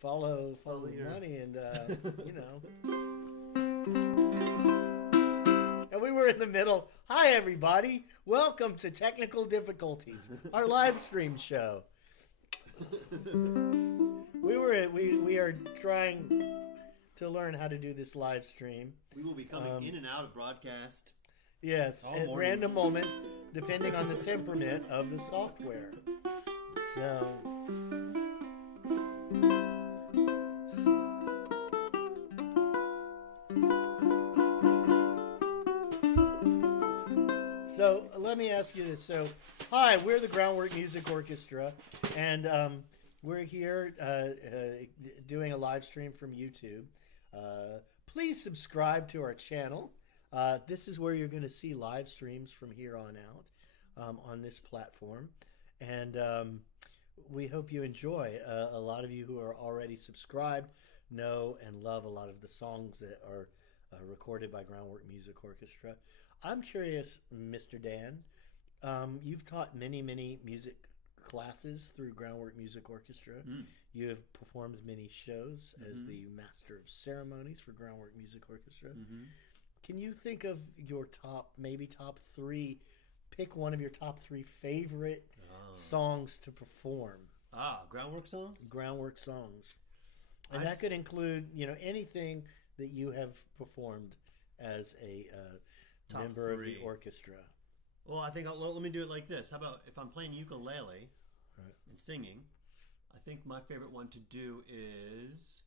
follow the money, and And we were in the middle. Hi, everybody. Welcome to Technical Difficulties, our live stream show. We are trying to learn how to do this live stream. We will be coming in and out of broadcast. Yes, at random moments, depending on the temperament of the software. So let me ask you this. So, hi, we're the Groundwork Music Orchestra, and we're here doing a live stream from YouTube. Please subscribe to our channel. This is where you're going to see live streams from here on out on this platform. And we hope you enjoy. A lot of you who are already subscribed know and love a lot of the songs that are recorded by Groundwork Music Orchestra. I'm curious, Mr. Dan, you've taught many music classes through Groundwork Music Orchestra. You have performed many shows as the Master of Ceremonies for Groundwork Music Orchestra. Can you think of your top three, pick one of your top three favorite songs to perform? Groundwork songs? Groundwork songs. And that could include, anything that you have performed as a member of the orchestra. Well, I think let me do it like this. How about if I'm playing ukulele and singing, I think my favorite one to do is...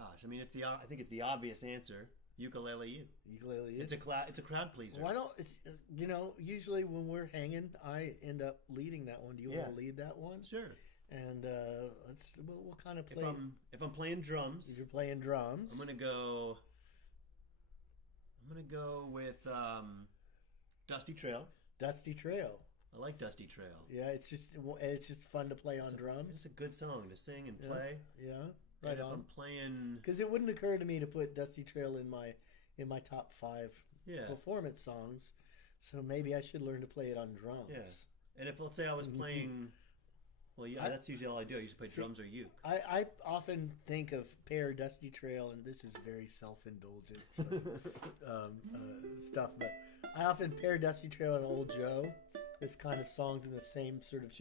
I think it's the obvious answer. Ukulele U. Ukulele U. It's a crowd pleaser. Why don't usually when we're hanging, I end up leading that one. Do you want to lead that one? Sure. And we'll kind of play. If I'm playing drums. If you're playing drums, I'm gonna go with Dusty Trail. Dusty Trail. I like Dusty Trail. Yeah, it's just fun to play on drums. It's a good song to sing and play. Yeah. Right on. If I'm playing, because it wouldn't occur to me to put Dusty Trail in my top 5 performance songs, so maybe I should learn to play it on drums. Yeah, and if let's say I was playing, that's usually all I do. I usually play drums or uke. I often think of pair Dusty Trail, and this is very self-indulgent stuff, but I often pair Dusty Trail and Old Joe. This kind of songs in the same sort of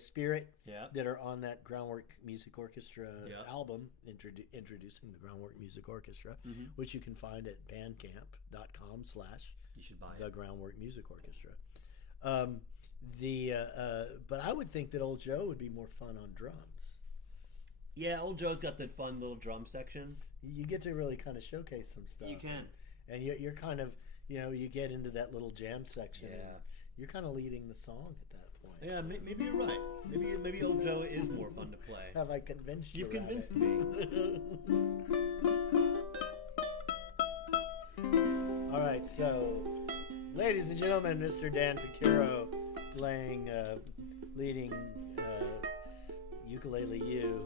spirit that are on that Groundwork Music Orchestra album, introducing the Groundwork Music Orchestra, which you can find at bandcamp.com/ You should buy the Groundwork Music Orchestra. But I would think that Old Joe would be more fun on drums. Yeah, Old Joe's got that fun little drum section. You get to really kind of showcase some stuff. You can. And you're kind of, you get into that little jam section. Yeah. You're kind of leading the song at that point. Yeah, maybe you're right. Maybe Old Joe is more fun to play. Have I convinced you? You've convinced me. All right, so, ladies and gentlemen, Mr. Dan Vicaro leading Ukulele U.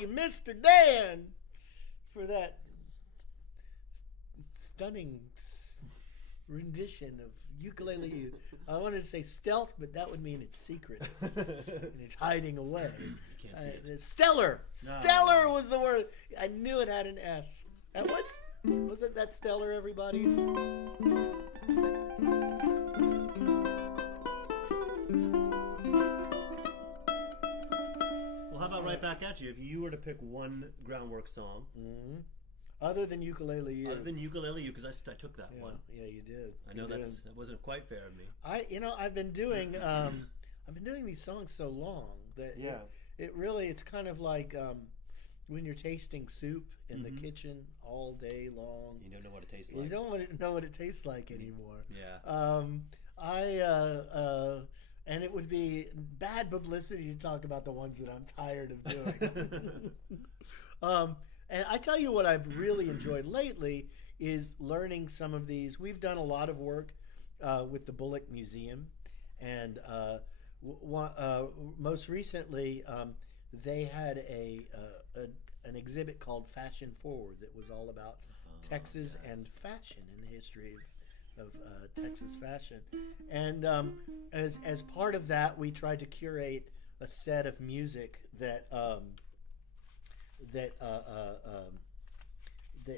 you, Mr. Dan, for that stunning rendition of Ukulele. I wanted to say stealth, but that would mean it's secret and it's hiding away. You can't see it. Stellar. Stellar was the word. I knew it had an S. And wasn't that stellar, everybody? Well, how about right back at you? If you were to pick one Groundwork song, Other than Ukulele You. other than Ukulele You, because I took that one. Yeah, you did. I know You did. that wasn't quite fair of me. I've been doing these songs so long that it really, it's kind of like when you're tasting soup in the kitchen all day long. You don't know what it tastes like. You don't want to know what it tastes like anymore. Yeah. And it would be bad publicity to talk about the ones that I'm tired of doing. And I tell you what I've really enjoyed lately is learning some of these. We've done a lot of work with the Bullock Museum, and most recently they had an exhibit called Fashion Forward that was all about Texas and fashion and the history of Texas fashion. And as part of that, we tried to curate a set of music that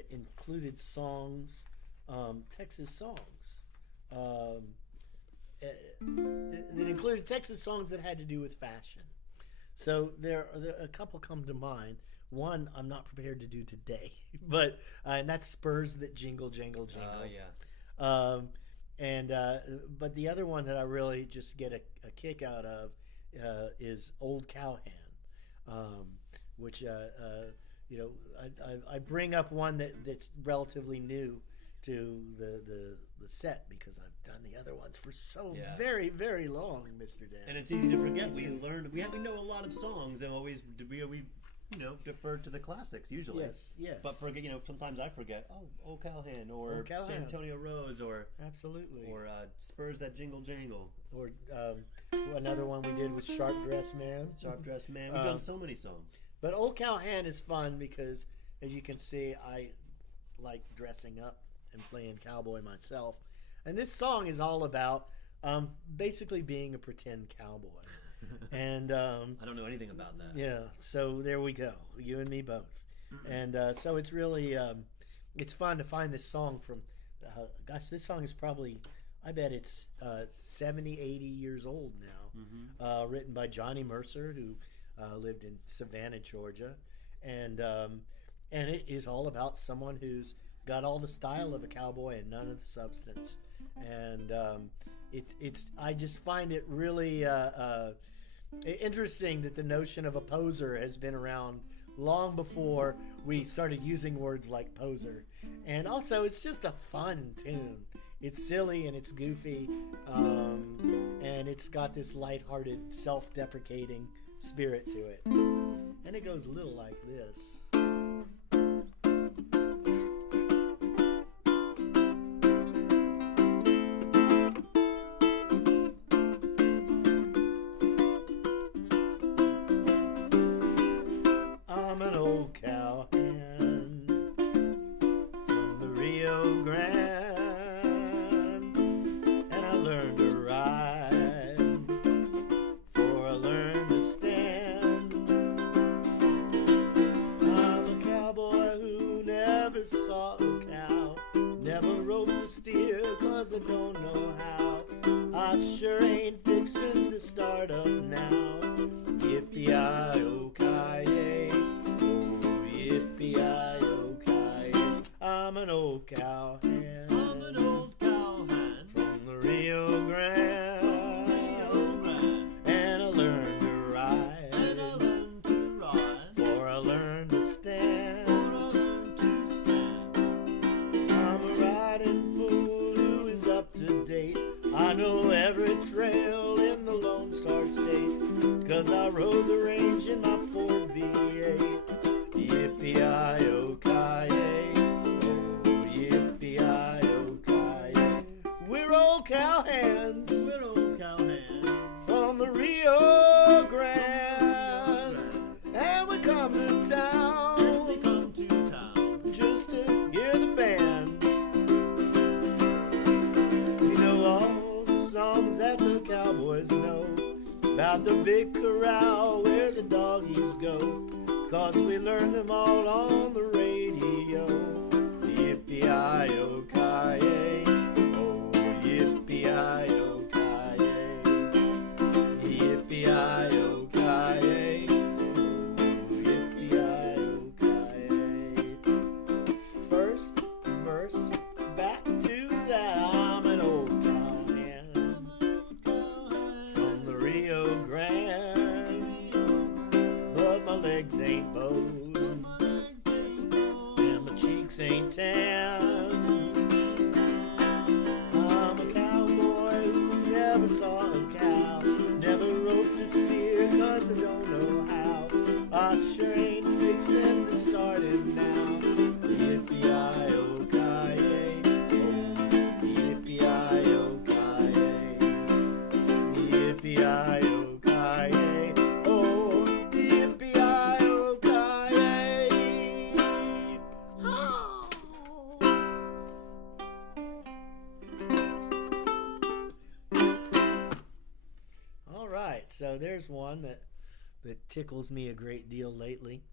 included songs, Texas songs, that included Texas songs that had to do with fashion. So there a couple come to mind. One I'm not prepared to do today, but and that's Spurs That Jingle Jangle Jingle. Yeah. But the other one that I really just get a kick out of is Old Cowhand, which I bring up one that's relatively new to the set because I've done the other ones for so very, very long, Mr. Dan. And it's easy to forget. We know a lot of songs, and always we defer to the classics usually. Yes. But sometimes I forget. Oh, Old Cowhand or Old Cowhand. San Antonio Rose or Absolutely. or Spurs That Jingle Jangle Or another one we did was Sharp Dressed Man. Sharp Dressed Man. We've done so many songs. But Old Cowhand is fun because, as you can see, I like dressing up and playing cowboy myself. And this song is all about basically being a pretend cowboy. And I don't know anything about that. yeah, so there we go, you and me both. And so it's really it's fun to find this song from gosh, this song is probably, I bet it's 70, 80 years old now. Written by Johnny Mercer, who lived in Savannah, Georgia, and it is all about someone who's got all the style of a cowboy and none of the substance. And it's I just find it really interesting that the notion of a poser has been around long before we started using words like poser. And also, it's just a fun tune. It's silly and it's goofy, and it's got this lighthearted, self-deprecating spirit to it. And it goes a little like this. I'm an old cowhand from the Rio Grande, and I learned to ride before I learned to stand. I'm a cowboy who never saw a cow, never roped a steer 'cause I don't know how. I sure ain't fixin' to start up now. Yippee-i-oh-ki-yay, oh yippee-i-oh-ki-yay. I'm an old cowhand. I'm an old cowhand from the Rio Grande, and I learned to ride, for I learned to stand. I'm a riding fool who is up to date. I know every trail in the Lone Star State, 'cause I rode the range in my Ford V8. Yippee-i-oh-ki-yay, oh yippee-i-oh-ki-yay. We're old cowhands We're old cowhands from the Rio Grande, and we come to town about the big corral where the doggies go, 'cause we learned them all on the radio. Yippee-i-o-ki-yay, oh, yippee-i-o-ki-yay, yippee-i-o-ki-yay, oh, yippee-i-o-ki-yay. First verse, back to that, I'm an old cowhand from the Rio Grande, but my legs ain't bowed and my cheeks ain't tan. I'm a cowboy who never saw a cow, never roped a steer 'cause I don't know how. I sure ain't fixin' to start it now. Yippee-i-o-ki-yay, oh, yippee-i-o-ki-yay, yippee-i-o-ki-yay, oh, yippee-i-o-ki-yay. Oh. All right, so there's one that tickles me a great deal lately.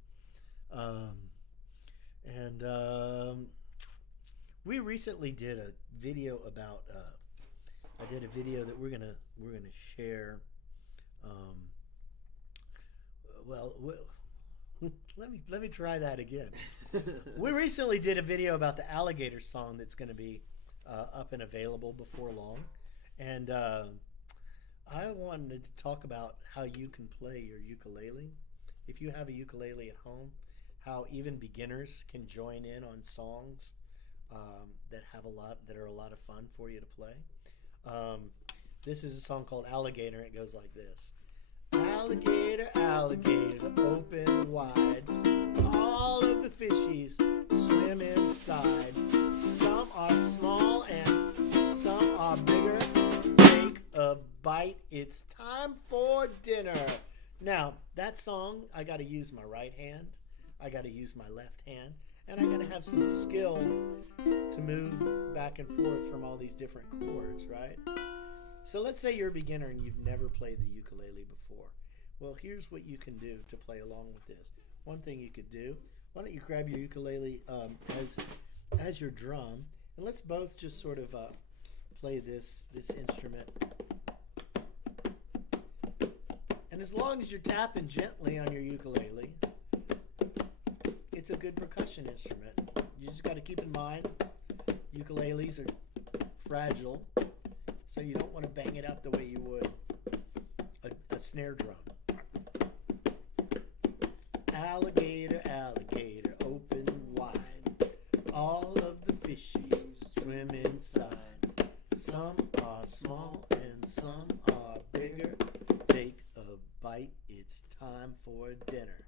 We recently did a video about. I did a video that we're gonna share. Let me try that again. We recently did a video about the Alligator song that's going to be up and available before long, and I wanted to talk about how you can play your ukulele. If you have a ukulele at home, how even beginners can join in on songs that are a lot of fun for you to play. This is a song called Alligator. It goes like this. Alligator, alligator, open wide. All of the fishies swim inside. Some are small and some are bigger. Take a bite, it's time for dinner. Now, that song, I got to use my right hand, I got to use my left hand, and I got to have some skill to move back and forth from all these different chords, right? So let's say you're a beginner and you've never played the ukulele before. Well, here's what you can do to play along with this. One thing you could do, why don't you grab your ukulele as your drum, and let's both just sort of play this instrument. And as long as you're tapping gently on your ukulele, it's a good percussion instrument. You just got to keep in mind, ukuleles are fragile, so you don't want to bang it out the way you would a snare drum. Alligator, alligator, open wide. All of the fishies swim inside. Some are small and some are bigger. Take a bite, it's time for dinner.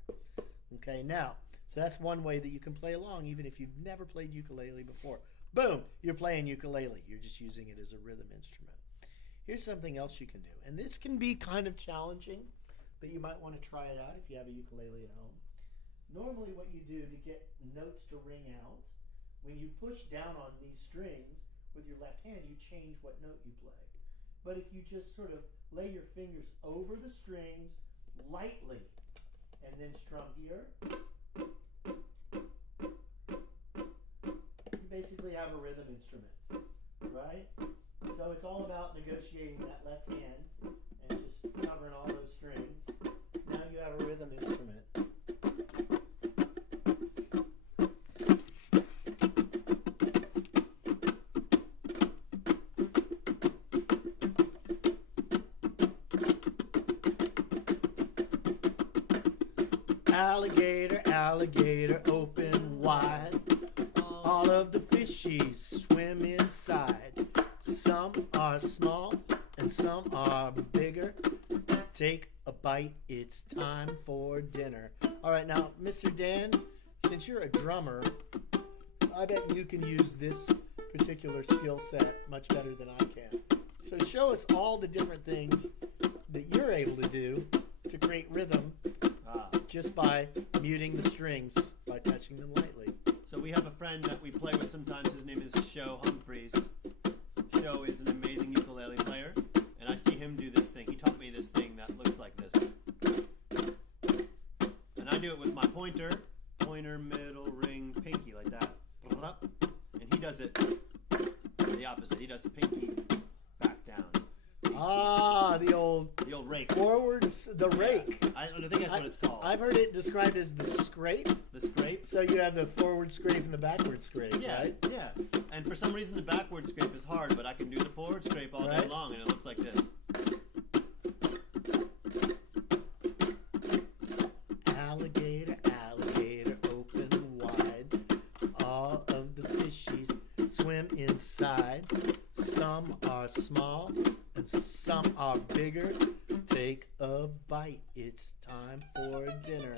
Okay, now, so that's one way that you can play along even if you've never played ukulele before. Boom, you're playing ukulele. You're just using it as a rhythm instrument. Here's something else you can do. And this can be kind of challenging, but you might want to try it out if you have a ukulele at home. Normally what you do to get notes to ring out, when you push down on these strings with your left hand, you change what note you play. But if you just sort of lay your fingers over the strings lightly and then strum here, you basically have a rhythm instrument, right? So it's all about negotiating that left hand and just covering all those strings. Now you have a rhythm instrument. Alligator, alligator, open wide. All of the fishies swim inside. Some are small and some are bigger. Take a bite, it's time for dinner. All right, now, Mr. Dan, since you're a drummer, I bet you can use this particular skill set much better than I can. So show us all the different things that you're able to do to create rhythm just by muting the strings by touching them lightly. So we have a friend that we play with sometimes. His name is Sho Humphreys. Sho is an amazing ukulele player, and I see him do this thing. He taught me this thing that looks like this. And I do it with my pointer, middle, ring, pinky, like that. And he does it the opposite. He does the pinky back down. Ah, the old rake. Forwards, the rake. I think that's what it's called. I've heard it described as the scrape. The scrape? So you have the forward scrape and the backward scrape, right? Yeah. And for some reason the backward scrape is hard, but I can do the forward scrape all day long, and it looks like this. Alligator, alligator, open wide. All of the fishies swim inside. Some are small and some are bigger. Take a bite, it's time for dinner.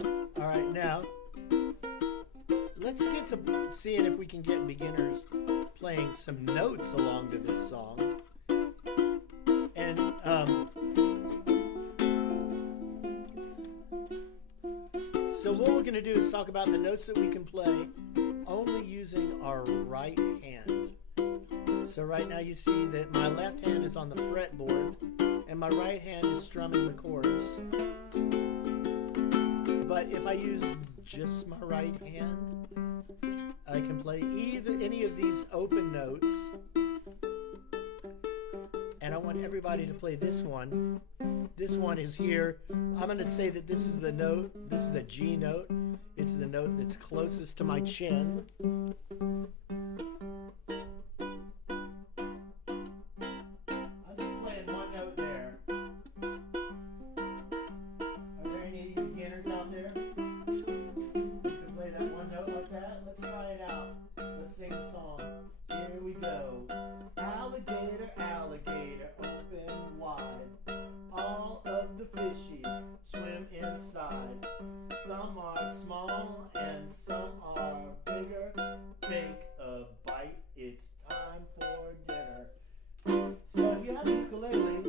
All right, now let's get to seeing if we can get beginners playing some notes along to this song. And so what we're going to do is talk about the notes that we can play only using our right hand. So right now you see that my left hand is on the fretboard and my right hand is strumming the chords. But if I use just my right hand, I can play any of these open notes. And I want everybody to play this one. This one is here. I'm going to say that this is the note. This is a G note. It's the note that's closest to my chin. Alligator, alligator, open wide. All of the fishies swim inside. Some are small and some are bigger. Take a bite, it's time for dinner. So if you have a ukulele,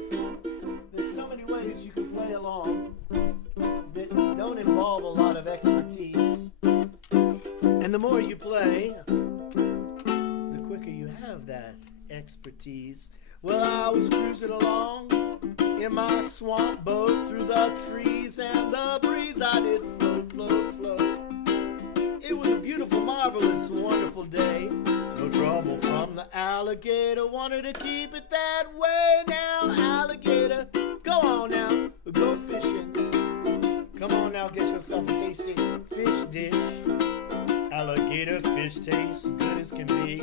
there's so many ways you can play along that don't involve a lot of expertise. And the more you play, the quicker you have that expertise. Well, I was cruising along in my swamp boat through the trees and the breeze. I did float, float, float. It was a beautiful, marvelous, wonderful day. No trouble from the alligator. Wanted to keep it that way. Now, alligator, go on now, go fishing. Come on now, get yourself a tasty fish dish. Alligator fish tastes good as can be.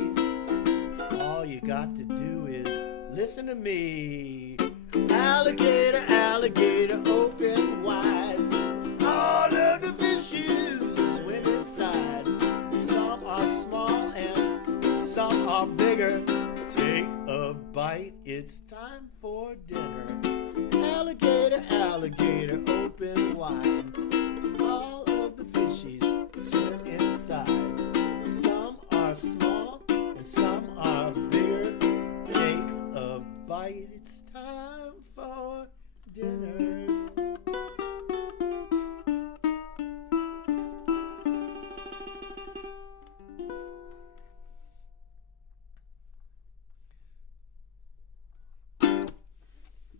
All you got to do is listen to me. Alligator, alligator, open wide. All of the fishes swim inside. Some are small and some are bigger. Take a bite, it's time for dinner. Alligator, alligator, open wide. All of the fishies swim inside. Some are small and some are bigger. Take a bite, it's time for dinner.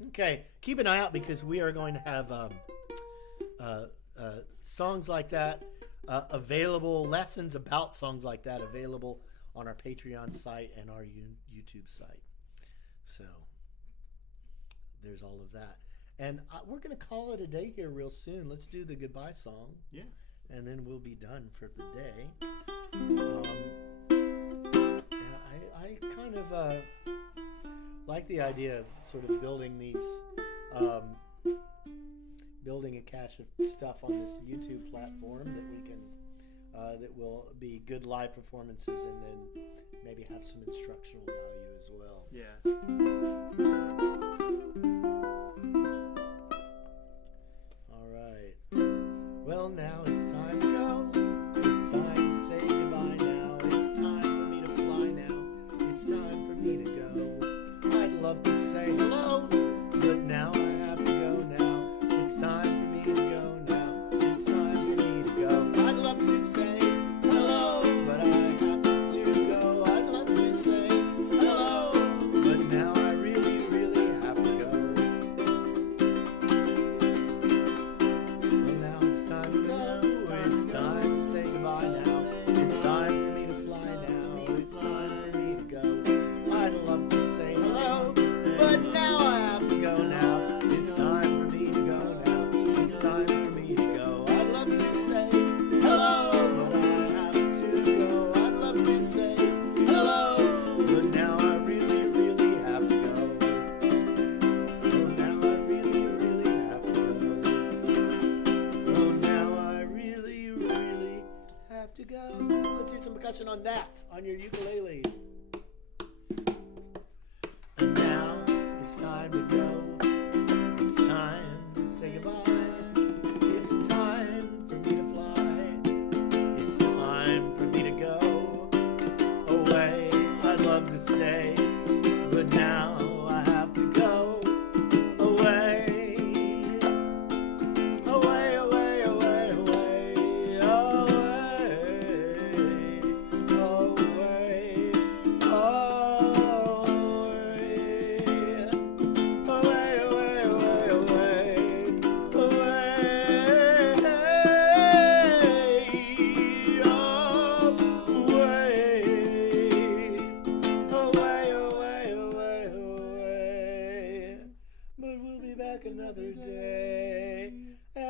Okay, keep an eye out because we are going to have songs like that available, lessons about songs like that available on our Patreon site and our YouTube site. So there's all of that. And we're going to call it a day here real soon. Let's do the goodbye song. Yeah. And then we'll be done for the day. And I kind of like the idea of sort of building these, building a cache of stuff on this YouTube platform that we can, that will be good live performances and then maybe have some instructional value as well. Yeah. All right. Well, now it's time to go. It's time to say goodbye now. It's time for me to fly now. It's time for me to go. I'd love to say hello, but now I have to go now. It's time for me to go now. It's time for me to go. I'd love to say hello, but I have to go. I'd love to say hello, but now I really It's time for me to fly now. It's time for me to go. I'd love to say hello, but now I have to go now. It's time for me to go now. It's time for me to go. I'd love to say hello, but I have to go. I'd love to say hello, but now I really, really have to go. Oh, now I really, really have to go. Oh, now I really, really have to go. Let's hear some percussion on that, on your ukulele. And now it's time to go.